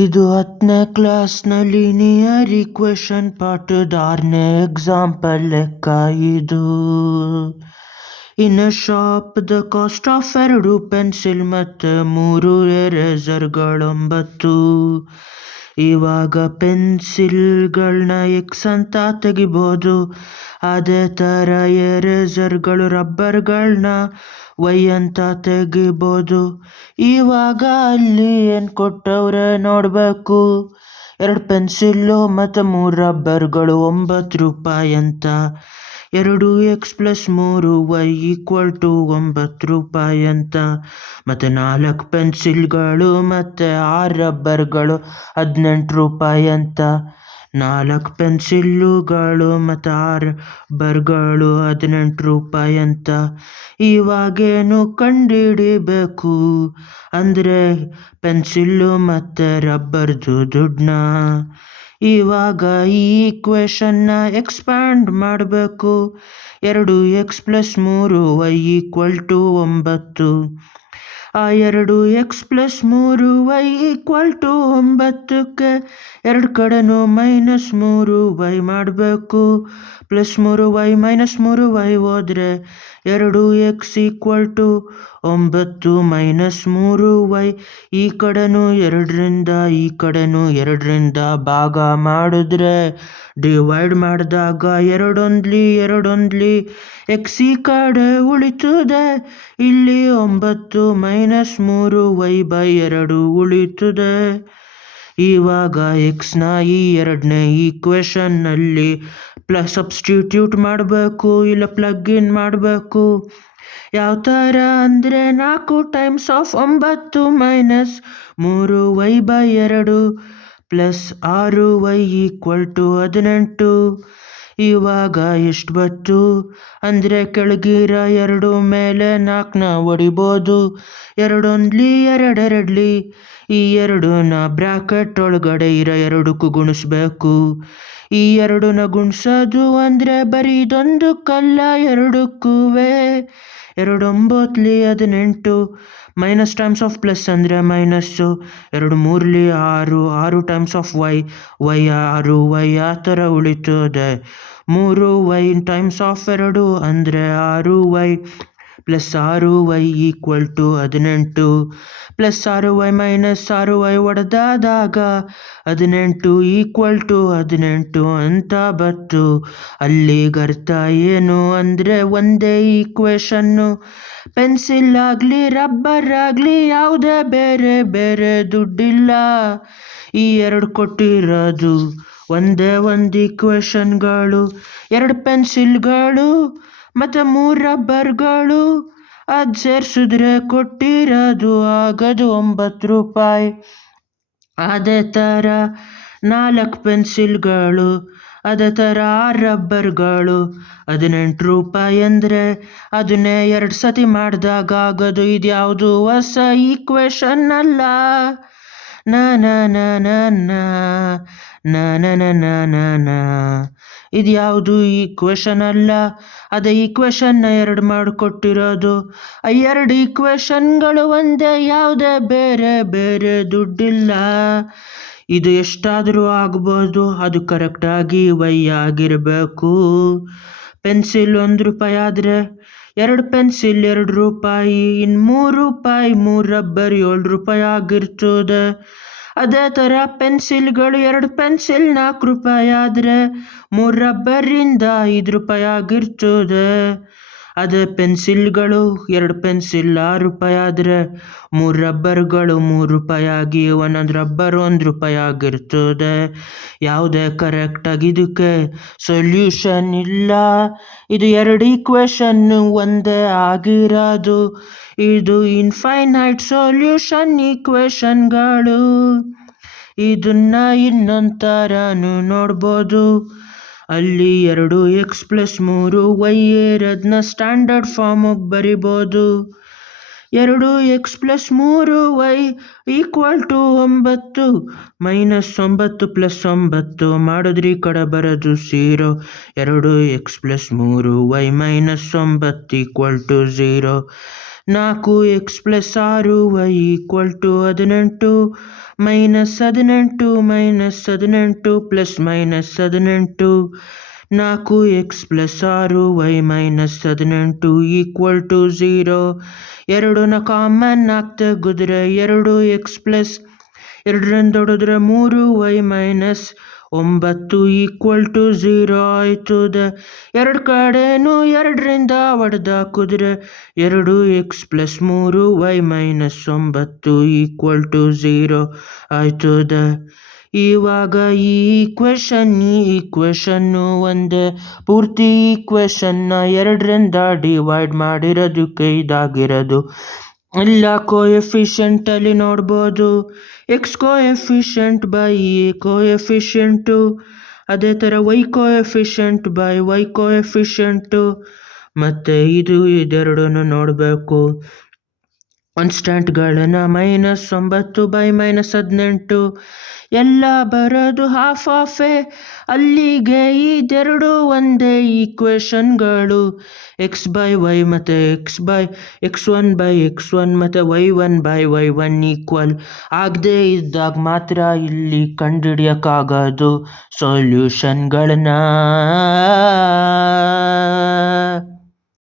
ಇದು 10ನೇ ಕ್ಲಾಸ್ನ linear equation ಪಾಠದ 6ನೇ ಎಕ್ಸಾಂಪಲ್ ಲೆಕ್ಕ ಇದು. In a shop the cost of 2 pencil ಮತ್ತು 3 ಎರೇಸರ್ಗಳು 9. ಇವಾಗ ಪೆನ್ಸಿಲ್ಗಳನ್ನ ಎಕ್ಸ್ ಅಂತ ತೆಗಿಬೋದು. ಅದೇ ಥರ ಎರೇಸರ್ಗಳು ರಬ್ಬರ್ಗಳನ್ನ ವೈ ಅಂತ ತೆಗಿಬೋದು. ಇವಾಗ ಅಲ್ಲಿ ಏನು ಕೊಟ್ಟವ್ರೆ ನೋಡಬೇಕು. 2 ಪೆನ್ಸಿಲ್ಲು ಮತ್ತು 3 ರಬ್ಬರ್ಗಳು 9 ರೂಪಾಯಿ ಅಂತ. 2x+3y = 9 ರೂಪಾಯಿ ಅಂತ. ಮತ್ತು 4 ಪೆನ್ಸಿಲ್ಗಳು ಮತ್ತು 6 ರಬ್ಬರ್ಗಳು 18 ರೂಪಾಯಿ ಅಂತ. 4 ಪೆನ್ಸಿಲ್ಲುಗಳು ಮತ್ತು 6 ರಬ್ಬರ್ಗಳು 18 ರೂಪಾಯಿ ಅಂತ. ಇವಾಗೇನು ಕಂಡುಹಿಡಿಬೇಕು ಅಂದರೆ ಪೆನ್ಸಿಲ್ಲು ಮತ್ತು ರಬ್ಬರ್ದು ದುಡ್ಡನ್ನ. ಇವಾಗ ಈ ಈಕ್ವೇಷನ್ನ ಎಕ್ಸ್ಪ್ಯಾಂಡ್ ಮಾಡಬೇಕು. 2x+3y = 9. ಆ 2x+3y = 9ಕ್ಕೆ 2 ಕಡೆನೂ -3y ಮಾಡಬೇಕು. +3y -3y ಹೋದರೆ 2x = 9 -3y. ಈ ಕಡೆನೂ 2ರಿಂದ ಈ ಕಡೆನೂ 2ರಿಂದ ಭಾಗ ಮಾಡಿದ್ರೆ ಡಿವೈಡ್ ಮಾಡಿದಾಗ 2 1 x ಈ ಕಡೆ ಉಳಿತದೆ. ಇಲ್ಲಿ 9 -3y/2 ಉಳಿತದೆ. ಇವಾಗ ಎಕ್ಸ್ನ ಈ 2ನೇ ಈಕ್ವೇಷನ್ನಲ್ಲಿ ಸಬ್ಸ್ಟಿಟ್ಯೂಟ್ ಮಾಡಬೇಕು, ಇಲ್ಲ ಪ್ಲಗ್ ಇನ್ ಮಾಡಬೇಕು. ಯಾವ ಥರ ಅಂದರೆ 4 ಟೈಮ್ಸ್ ಆಫ್ 9 -3y/2 +6y = 18. ಇವಾಗ ಎಷ್ಟು ಬತ್ತು ಅಂದರೆ ಕೆಳಗಿರೋ 2 ಮೇಲೆ 4ನ ಹೊಡಿಬೋದು. 2 1 2 2 ಈ 2ನ ಬ್ರ್ಯಾಕೆಟ್ ಒಳಗಡೆ ಇರೋ 2ಕ್ಕೂ ಗುಣಿಸ್ಬೇಕು. ಈ 2ನ ಗುಣಿಸೋದು ಅಂದರೆ ಬರೀ ಇದೊಂದಕ್ಕಲ್ಲ, 2ಕ್ಕೂ. 2 9 18 ಮೈನಸ್ ಟೈಮ್ಸ್ ಆಫ್ ಪ್ಲಸ್ ಅಂದರೆ minus. 2 3 6 6 times of y 6y ಆ ಥರ ಉಳಿತದೆ. 3y ಟೈಮ್ಸ್ ಆಫ್ 2 ಅಂದರೆ 6y +6y = 18 +6y -6y ಹೊಡೆದಾದಾಗ 18 = 18 ಅಂತ ಬತ್ತು. ಅಲ್ಲಿಗರ್ಥ ಏನು ಅಂದರೆ ಒಂದೇ ಈಕ್ವೇಷನ್ನು. ಪೆನ್ಸಿಲ್ ಆಗಲಿ ರಬ್ಬರ್ ಆಗಲಿ ಯಾವುದೇ ಬೇರೆ ಬೇರೆ ದುಡ್ಡಿಲ್ಲ. ಈ 2 ಕೊಟ್ಟಿರೋದು ಒಂದೇ ಒಂದು ಈಕ್ವೇಷನ್ಗಳು. 2 ಪೆನ್ಸಿಲ್ಗಳು ಮತ್ತು 3 ರಬ್ಬರ್ಗಳು ಅದು ಸೇರಿಸಿದ್ರೆ ಕೊಟ್ಟಿರೋದು ಆಗೋದು 9 ರೂಪಾಯಿ. ಅದೇ ಥರ 4 ಪೆನ್ಸಿಲ್ಗಳು, ಅದೇ ಥರ 6 ರಬ್ಬರ್ಗಳು 18 ರೂಪಾಯಿ ಅಂದರೆ ಅದನ್ನೇ 2 ಸತಿ ಮಾಡಿದಾಗ ಆಗೋದು. ಇದ್ಯಾವುದು ಹೊಸ ಈಕ್ವೇಷನ್ ಅಲ್ಲ. ಇದ್ಯಾವುದು ಈಕ್ವೇಷನ್ ಅಲ್ಲ. ಅದೇ ಈಕ್ವೇಷನ್ನ 2 ಮಾಡಿಕೊಟ್ಟಿರೋದು. ಆ 2 ಈಕ್ವೇಷನ್ಗಳು ಒಂದೇ, ಯಾವುದೇ ಬೇರೆ ಬೇರೆ ದುಡ್ಡಿಲ್ಲ. ಇದು ಎಷ್ಟಾದರೂ ಆಗ್ಬೋದು, ಅದು ಕರೆಕ್ಟಾಗಿ ವೈ ಆಗಿರಬೇಕು. ಪೆನ್ಸಿಲ್ 1 ರೂಪಾಯಿ ಆದರೆ 2 ಪೆನ್ಸಿಲ್ 2 ರೂಪಾಯಿ, ಇನ್ನು 3 ರೂಪಾಯಿ 3 ರಬ್ಬರ್ 7 ರೂಪಾಯಿ ಆಗಿರ್ತದೆ. ಅದೇ ಥರ ಪೆನ್ಸಿಲ್ಗಳು 2 ಪೆನ್ಸಿಲ್ 4 ರೂಪಾಯಿ ಆದರೆ 3 ರಬ್ಬರಿಂದ 5 ರೂಪಾಯಿ ಆಗಿರ್ತದೆ. ಅದೇ ಪೆನ್ಸಿಲ್ಗಳು 2 ಪೆನ್ಸಿಲ್ 6 ರೂಪಾಯಿ ಆದರೆ 3 ರಬ್ಬರ್ಗಳು 3 ರೂಪಾಯಿ ಆಗಿ ಒಂದೊಂದು ರಬ್ಬರ್ 1 ರೂಪಾಯಿ ಆಗಿರ್ತದೆ. ಯಾವುದೇ ಕರೆಕ್ಟಾಗಿ ಇದಕ್ಕೆ ಸೊಲ್ಯೂಷನ್ ಇಲ್ಲ. ಇದು 2 ಈಕ್ವೇಷನ್ನು ಒಂದೇ ಆಗಿರೋದು. ಇದು ಇನ್ಫೈನೈಟ್ ಸೊಲ್ಯೂಷನ್ ಈಕ್ವೇಷನ್ಗಳು. ಇದನ್ನ ಇನ್ನೊಂದು ಥರನೂ ನೋಡ್ಬೋದು. ಅಲ್ಲಿ 2x+3y ಇರೋದನ್ನ ಸ್ಟ್ಯಾಂಡರ್ಡ್ ಫಾರ್ಮಿಗೆ ಬರಿಬೋದು. 2x+3y = 9 -9 + 9 ಮಾಡಿದ್ರೆ ಈ ಕಡೆ ಬರೋದು 0. 2x+3y - 9 = 0. 4x+6y = 18 -18 -18 plus -18 4x+6y -18 = 0. 2ನ common ಆಗಿ ತೆಗೆದ್ರೆ 2x + 2ರಿಂದ ಹೊಡೆದ್ರೆ 3y - 9 = 0 ಆಯ್ತದ. 2 ಕಡೆನೂ 2ರಿಂದ ಹೊಡೆದಾಕಿದ್ರೆ 2x + 3y - 9 = 0 ಆಯ್ತದ. ಇವಾಗ ಈ ಈಕ್ವೇಷನ್ನು ಒಂದೇ. ಪೂರ್ತಿ ಈಕ್ವೇಷನ್ನ 2ರಿಂದ ಡಿವೈಡ್ ಮಾಡಿರೋದಕ್ಕೆ ಇದಾಗಿರೋದು. ಎಲ್ಲ ಕೋಎಫಿಷಿಯಂಟ್ ಅಲ್ಲಿ ನೋಡ್ಬೋದು. x ಕೋಎಫಿಷಿಯಂಟ್ ಬೈ a ಕೋಎಫಿಷಿಯಂಟು, ಅದೇ ಥರ y ಕೋಎಫಿಷಿಯಂಟ್ ಬೈ y ಕೋಎಫಿಷಿಯಂಟು, ಮತ್ತು ಇದೆರಡನ್ನು ನೋಡಬೇಕು. ಕಾನ್ಸ್ಟೆಂಟ್ಗಳನ್ನ -9 ಬೈ -18 ಎಲ್ಲ ಬರೋದು ಹಾಫೇ. ಅಲ್ಲಿಗೆ ಇದೆರಡು ಒಂದೇ ಈಕ್ವೇಷನ್ಗಳು. x/y ಮತ್ತು x1/x1 ಮತ್ತು y1/y1 ಈಕ್ವಲ್ ಆಗದೆ ಇದ್ದಾಗ ಮಾತ್ರ ಇಲ್ಲಿ ಕಂಡುಹಿಡಿಯೋಕ್ಕಾಗೋದು ಸೊಲ್ಯೂಷನ್ಗಳನ್ನ.